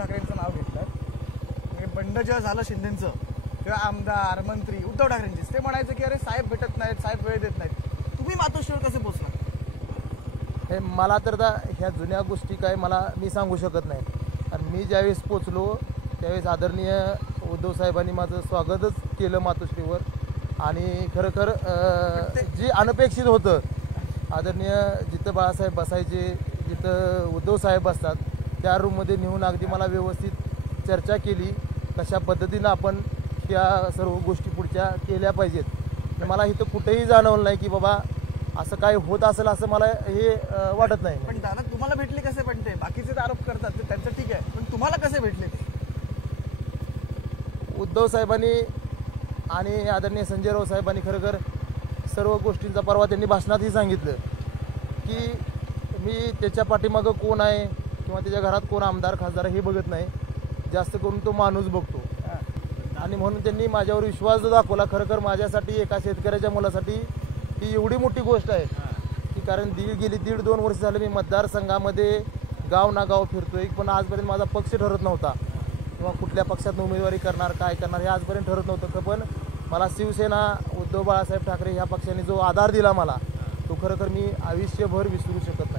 ठाकरेंचं नाव घेतलं, बंड जेव्हा झालं शिंदेचं तेव्हा आमदार मंत्री उद्धव ठाकरेंचीच ते म्हणायचं की अरे साहेब भेटत नाहीत, साहेब वेळ देत नाहीत. तुम्ही मातोश्रीवर कसे पोहोचला? हे मला तर ह्या जुन्या गोष्टी काय मी सांगू शकत नाही. आणि मी ज्यावेळेस पोचलो त्यावेळेस आदरणीय उद्धव साहेबांनी माझं स्वागतच केलं मातोश्रीवर. आणि खरं जे अनपेक्षित होतं, आदरणीय जिथं बाळासाहेब बसायचे, जिथं उद्धव साहेब बसतात त्या रूममध्ये नेऊन अगदी मला व्यवस्थित चर्चा केली, कशा पद्धतीनं आपण त्या सर्व गोष्टी पुढच्या केल्या पाहिजेत. मला इथं कुठेही जाणवलं नाही की बाबा असं काय होत असेल असं मला हे वाटत नाही. पण दादा तुम्हाला भेटले कसे? पण ते बाकीचे आरोप करतात ते त्यांचं ठीक आहे, पण तुम्हाला कसे भेटले? उद्धव साहेबांनी आणि आदरणीय संजय राऊत साहेबांनी खरं सर्व गोष्टींचा परवा त्यांनी भाषणातही सांगितलं की मी त्याच्या पाठीमागं कोण आहे किंवा त्याच्या घरात कोण आमदार खासदार हे बघत नाही, जास्त करून तो माणूस बघतो. आणि म्हणून त्यांनी माझ्यावर विश्वास जो दाखवला, खरं माझ्यासाठी एका शेतकऱ्याच्या मुलासाठी ही एवढी मोठी गोष्ट आहे की कारण गेली 1.5-2 वर्ष झाले मी मतदारसंघामध्ये गाव ना गाव फिरतोय, पण आजपर्यंत माझा पक्ष ठरत नव्हता किंवा कुठल्या पक्षात उमेदवारी करणार काय करणार हे आजपर्यंत ठरत नव्हतं. पण मला शिवसेना उद्धव बाळासाहेब ठाकरे ह्या पक्षाने जो आधार दिला मला, तो खरं मी आयुष्यभर विसरू शकत